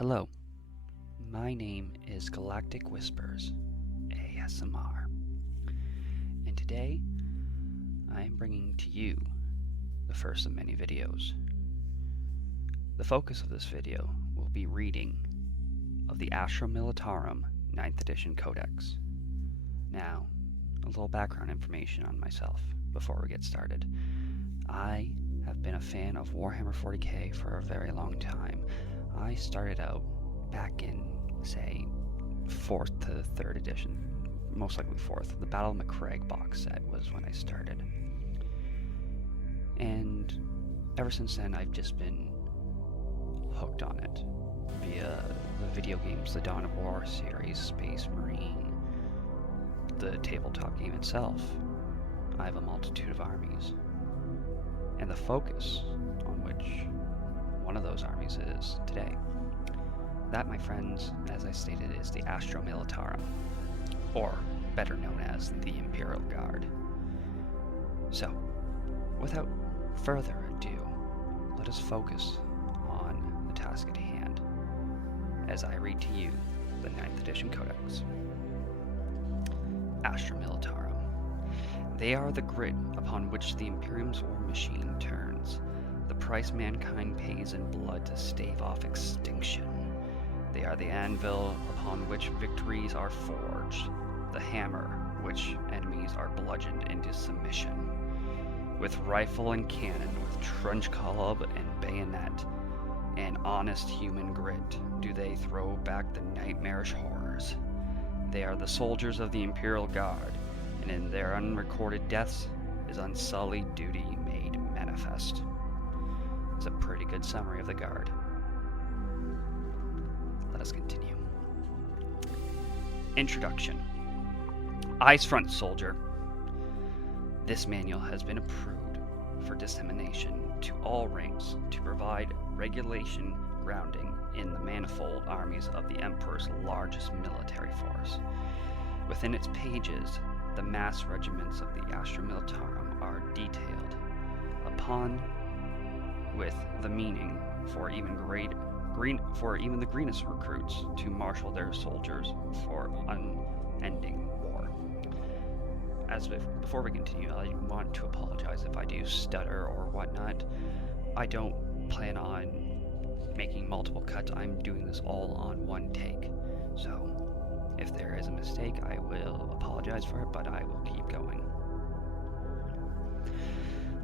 Hello, my name is Galactic-Whispers-ASMR, and today I am bringing to you the first of many videos. The focus of this video will be reading of the Astra Militarum 9th Edition Codex. Now, a little background information on myself before we get started. I have been a fan of Warhammer 40k for a very long time. I started out back in, say, 4th to 3rd edition, most likely 4th. The Battle of McCraig box set was when I started. And ever since then, I've just been hooked on it via the video games, the Dawn of War series, Space Marine, the tabletop game itself. I have a multitude of armies. And the focus on which one of those armies is today. That, my friends, as I stated, is the Astra Militarum, or better known as the Imperial Guard. So, without further ado, let us focus on the task at hand as I read to you the 9th Edition Codex. Astra Militarum. They are the grid upon which the Imperium's war machine turns, the price mankind pays in blood to stave off extinction. They are the anvil upon which victories are forged, the hammer which enemies are bludgeoned into submission. With rifle and cannon, with trench club and bayonet, and honest human grit, do they throw back the nightmarish horrors. They are the soldiers of the Imperial Guard, and in their unrecorded deaths is unsullied duty made manifest. It's a pretty good summary of the Guard. Let us continue. Introduction. Eyes front, soldier. This manual has been approved for dissemination to all ranks to provide regulation grounding in the manifold armies of the Emperor's largest military force. Within its pages, the mass regiments of the Astra Militarum are detailed, upon with the meaning for even the greenest recruits to marshal their soldiers for unending war. Before we continue, I want to apologize if I do stutter or whatnot. I don't plan on making multiple cuts. I'm doing this all on one take, so if there is a mistake, I will apologize for it, but I will keep going.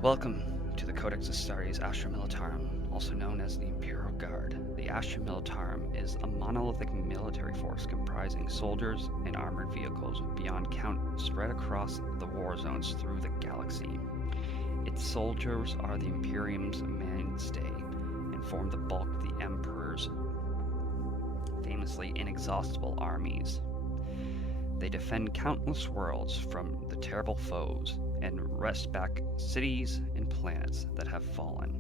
Welcome to the Codex Astartes Astra Militarum, also known as the Imperial Guard. The Astra Militarum is a monolithic military force comprising soldiers and armored vehicles beyond count spread across the war zones through the galaxy. Its soldiers are the Imperium's mainstay and form the bulk of the Emperor's famously inexhaustible armies. They defend countless worlds from the terrible foes and wrest back cities and planets that have fallen.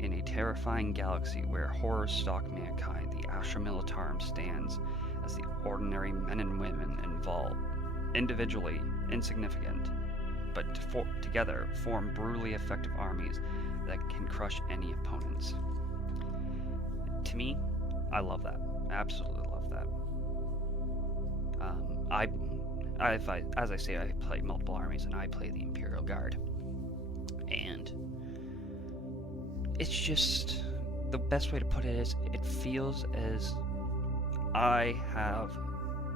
In a terrifying galaxy where horrors stalk mankind, the Astra Militarum stands as the ordinary men and women involved, individually insignificant, but together form brutally effective armies that can crush any opponents. To me, I love that. Absolutely love that. As I say, I play multiple armies, and I play the Imperial Guard. And it's just, the best way to put it is, it feels as I have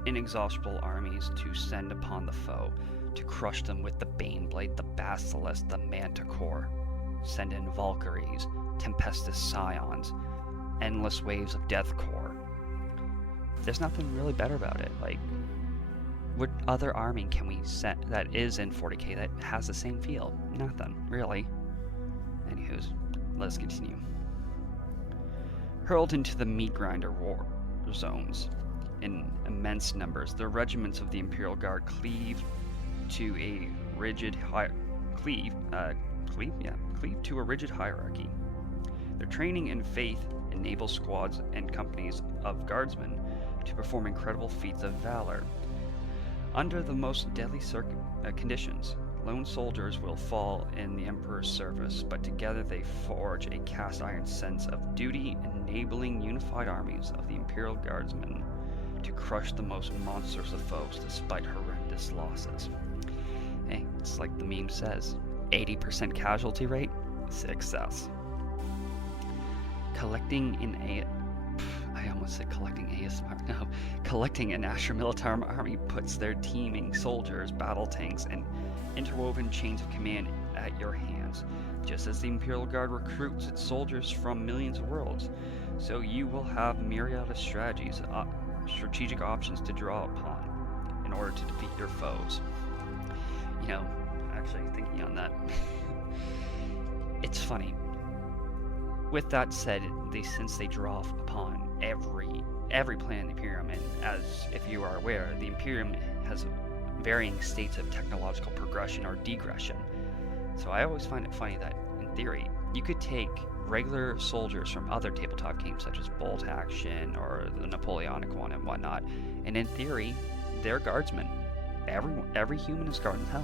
inexhaustible armies to send upon the foe, to crush them with the Baneblade, the Basilisk, the Manticore, send in Valkyries, Tempestus Scions, endless waves of Deathcore. There's nothing really better about it. Like, what other army can we set that is in 40k that has the same feel? Nothing, really. Anywho's, let's continue. Hurled into the meat grinder war zones in immense numbers, the regiments of the Imperial Guard cleave to a rigid hierarchy. Their training and faith enable squads and companies of guardsmen to perform incredible feats of valor. Under the most deadly conditions, Lone soldiers will fall in the Emperor's service, but together they forge a cast-iron sense of duty, enabling unified armies of the Imperial Guardsmen to crush the most monstrous of foes despite horrendous losses. Hey, it's like the meme says, 80% casualty rate, success. Collecting an Astra Militarum army puts their teaming soldiers, battle tanks, and interwoven chains of command at your hands. Just as the Imperial Guard recruits its soldiers from millions of worlds, so you will have myriad of strategic options to draw upon in order to defeat your foes. You know, actually thinking on that, it's funny. With that said, since they draw upon every planet in the Imperium, and as if you are aware, the Imperium has varying states of technological progression or degression. So I always find it funny that, in theory, you could take regular soldiers from other tabletop games such as Bolt Action or the Napoleonic one and whatnot, and in theory, they're guardsmen. Every human is guard in hell.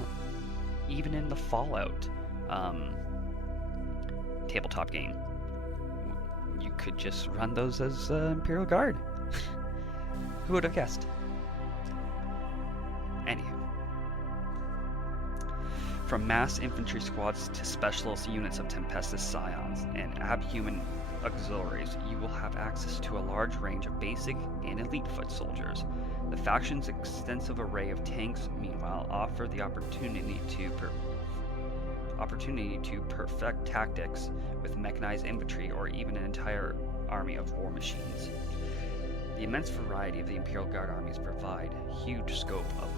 Even in the Fallout tabletop game, you could just run those as Imperial Guard. Who would have guessed? Anywho. From mass infantry squads to specialist units of Tempestus Scions and abhuman auxiliaries, you will have access to a large range of basic and elite foot soldiers. The faction's extensive array of tanks, meanwhile, offer the opportunity to perfect tactics with mechanized infantry or even an entire army of war machines. The immense variety of the Imperial Guard armies provide huge scope for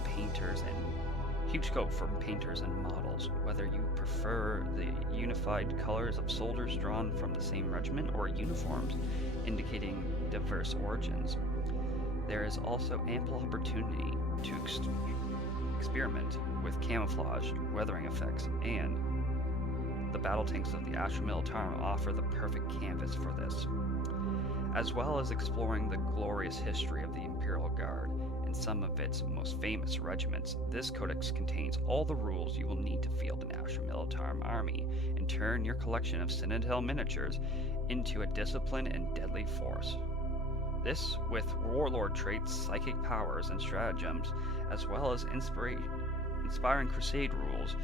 painters and models, whether you prefer the unified colors of soldiers drawn from the same regiment or uniforms indicating diverse origins. There is also ample opportunity to experiment with camouflage, weathering effects, and the battle tanks of the Astra Militarum offer the perfect canvas for this, as well as exploring the glorious history of the Imperial Guard and some of its most famous regiments. This codex contains all the rules you will need to field an Astra Militarum army and turn your collection of Citadel miniatures into a disciplined and deadly force. This, with warlord traits, psychic powers, and stratagems, as well as inspiring crusade rules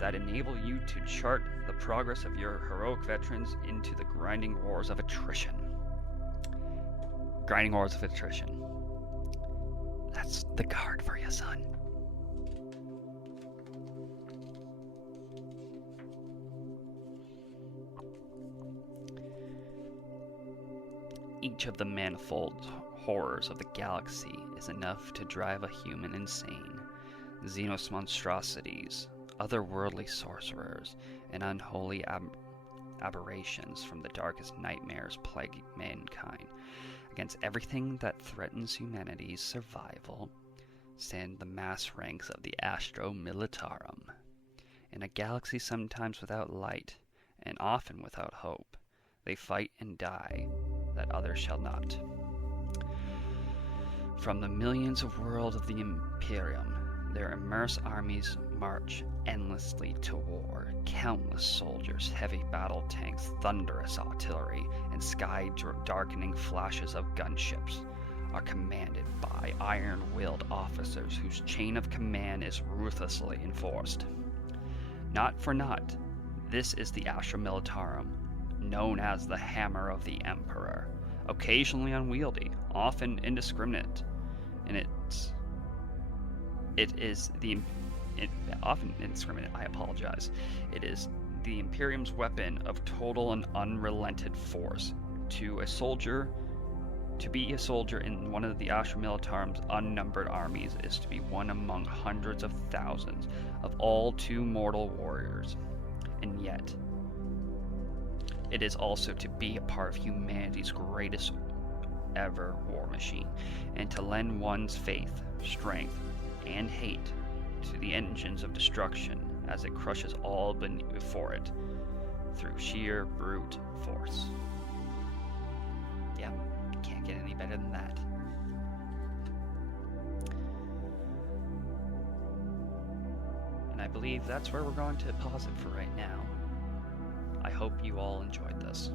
that enable you to chart the progress of your heroic veterans into the grinding wars of attrition. Grinding wars of attrition. That's the Guard for you, son. Each of the manifold horrors of the galaxy is enough to drive a human insane. Xenos monstrosities, otherworldly sorcerers, and unholy aberrations from the darkest nightmares plague mankind. Against everything that threatens humanity's survival stand the mass ranks of the Astra Militarum. In a galaxy sometimes without light, and often without hope, they fight and die that others shall not. From the millions of worlds of the Imperium, their immense armies march endlessly to war. Countless soldiers, heavy battle tanks, thunderous artillery, and sky-darkening flashes of gunships are commanded by iron-willed officers whose chain of command is ruthlessly enforced. Not for naught, this is the Astra Militarum, known as the Hammer of the Emperor. Occasionally unwieldy, often indiscriminate, and often indiscriminate, I apologize. It is the Imperium's weapon of total and unrelented force. To be a soldier in one of the Astra Militarum's unnumbered armies is to be one among hundreds of thousands of all too mortal warriors. And yet, it is also to be a part of humanity's greatest ever war machine, and to lend one's faith, strength, and hate to the engines of destruction as it crushes all before it through sheer brute force. Yep, can't get any better than that. And I believe that's where we're going to pause it for right now. I hope you all enjoyed this.